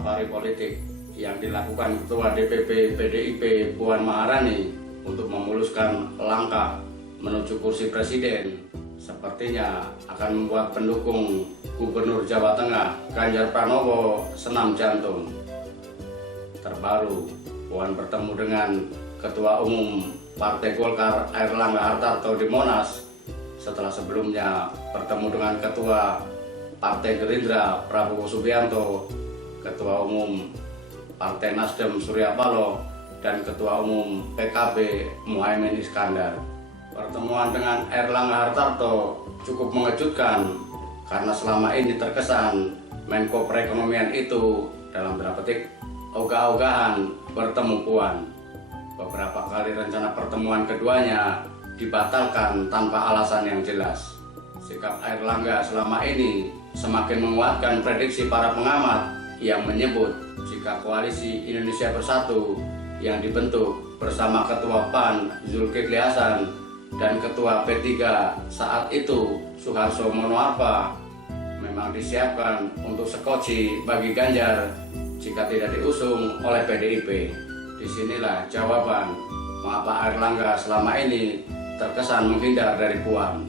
safari politik yang dilakukan Ketua DPP PDIP Puan Maharani untuk memuluskan langkah menuju kursi presiden sepertinya akan membuat pendukung Gubernur Jawa Tengah Ganjar Pranowo senam jantung. Terbaru, Puan bertemu dengan Ketua Umum Partai Golkar Airlangga Hartarto di Monas setelah sebelumnya bertemu dengan Ketua Partai Gerindra Prabowo Subianto, Ketua Umum Partai Nasdem Surya Paloh, dan Ketua Umum PKB Muhaimin Iskandar. Pertemuan dengan Airlangga Hartarto cukup mengejutkan karena selama ini terkesan Menko Perekonomian itu dalam tanda petik ogah-ogahan bertemu Puan. Beberapa kali rencana pertemuan keduanya dibatalkan tanpa alasan yang jelas. Sikap Airlangga selama ini semakin menguatkan prediksi para pengamat yang menyebut jika koalisi Indonesia Bersatu yang dibentuk bersama Ketua PAN Zulkifli Hasan dan Ketua P3 saat itu Suharto Monoarfa memang disiapkan untuk sekoci bagi Ganjar jika tidak diusung oleh PDIP. Disinilah jawaban mengapa Airlangga selama ini terkesan menghindar dari Puan.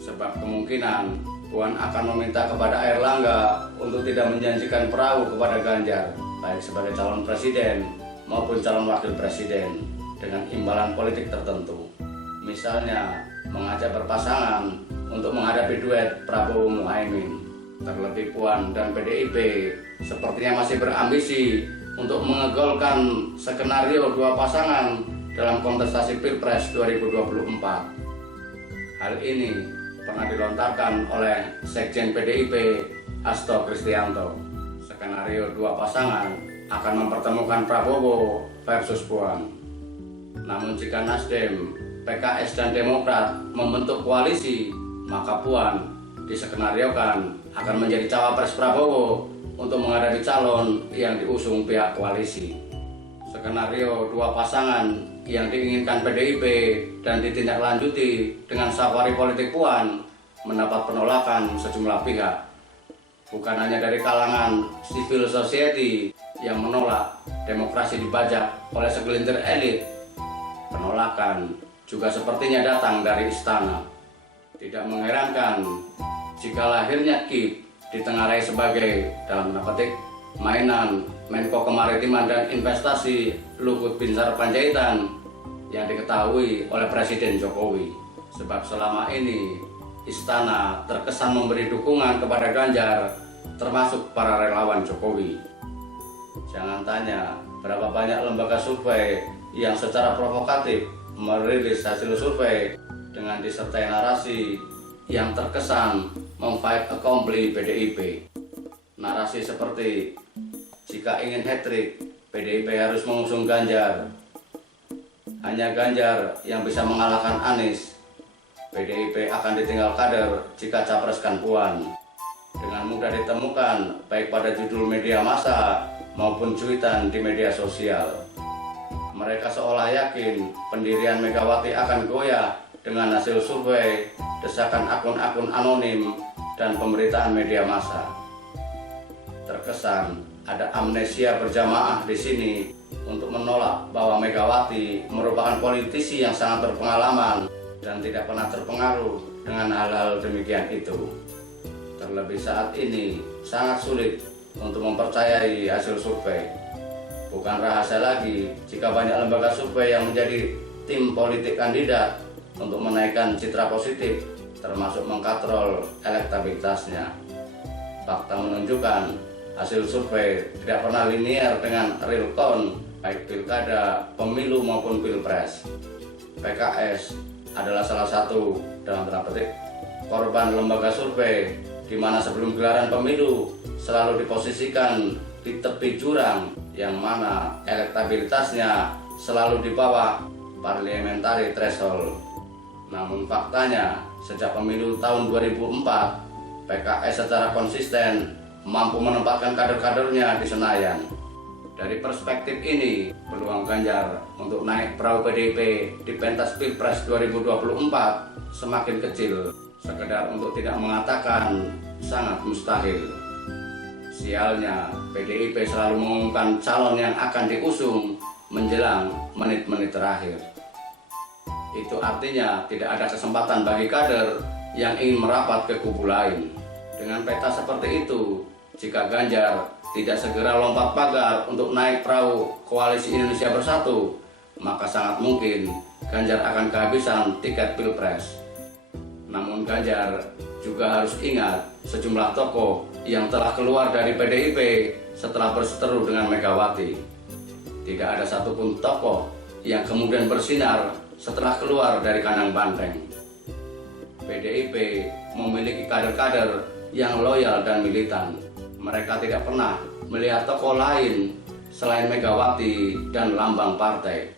Sebab kemungkinan Puan akan meminta kepada Airlangga untuk tidak menjanjikan perahu kepada Ganjar, baik sebagai calon presiden maupun calon wakil presiden dengan imbalan politik tertentu. Misalnya mengajak berpasangan untuk menghadapi duet Prabowo Muhaimin. Terlebih Puan dan PDIP sepertinya masih berambisi untuk mengegolkan skenario dua pasangan dalam kontestasi Pilpres 2024. Hal ini pernah dilontarkan oleh Sekjen PDIP Hasto Kristianto. Skenario dua pasangan akan mempertemukan Prabowo versus Puan. Namun jika Nasdem, PKS dan Demokrat membentuk koalisi, maka Puan diskenariokan akan menjadi cawapres Prabowo untuk menghadapi calon yang diusung pihak koalisi. Skenario dua pasangan yang diinginkan PDIP dan ditindaklanjuti dengan safari politik Puan mendapat penolakan sejumlah pihak. Bukan hanya dari kalangan civil society yang menolak demokrasi dibajak oleh segelintir elit, penolakan juga sepertinya datang dari istana. Tidak mengherankan jika lahirnya KIP ditengarai sebagai dalam tanda petik mainan Menko Kemaritiman dan Investasi Luhut Binsar Panjaitan yang diketahui oleh Presiden Jokowi. Sebab selama ini istana terkesan memberi dukungan kepada Ganjar, termasuk para relawan Jokowi. Jangan tanya berapa banyak lembaga survei yang secara provokatif merilis hasil survei dengan disertai narasi yang terkesan memfight accompli PDIP. Narasi seperti jika ingin hat-trick, PDIP harus mengusung Ganjar. Hanya Ganjar yang bisa mengalahkan Anies. PDIP akan ditinggal kader jika capreskan Puan. Dengan mudah ditemukan baik pada judul media massa maupun cuitan di media sosial. Mereka seolah yakin pendirian Megawati akan goyah dengan hasil survei, desakan akun-akun anonim, dan pemberitaan media massa. Terkesan ada amnesia berjamaah di sini untuk menolak bahwa Megawati merupakan politisi yang sangat berpengalaman dan tidak pernah terpengaruh dengan hal-hal demikian itu. Terlebih saat ini sangat sulit untuk mempercayai hasil survei. Bukan rahasia lagi jika banyak lembaga survei yang menjadi tim politik kandidat untuk menaikkan citra positif, termasuk mengkatrol elektabilitasnya. Fakta menunjukkan hasil survei tidak pernah linear dengan real count, baik pilkada, pemilu maupun pilpres. PKS adalah salah satu dalam tanda petik korban lembaga survei, di mana sebelum gelaran pemilu selalu diposisikan di tepi jurang yang mana elektabilitasnya selalu di bawah parliamentary threshold. Namun faktanya, sejak pemilu tahun 2004, PKS secara konsisten mampu menempatkan kader-kadernya di Senayan. Dari perspektif ini, peluang Ganjar untuk naik perahu PDIP di pentas Pilpres 2024 semakin kecil, sekedar untuk tidak mengatakan sangat mustahil. Sialnya, PDIP selalu mengumumkan calon yang akan diusung menjelang menit-menit terakhir. Itu artinya tidak ada kesempatan bagi kader yang ingin merapat ke kubu lain. Dengan peta seperti itu, jika Ganjar tidak segera lompat pagar untuk naik perahu Koalisi Indonesia Bersatu, maka sangat mungkin Ganjar akan kehabisan tiket Pilpres. Namun Ganjar juga harus ingat sejumlah tokoh yang telah keluar dari PDIP setelah berseteru dengan Megawati. Tidak ada satupun tokoh yang kemudian bersinar setelah keluar dari kandang banteng. PDIP memiliki kader-kader yang loyal dan militan. Mereka tidak pernah melihat tokoh lain selain Megawati dan lambang partai.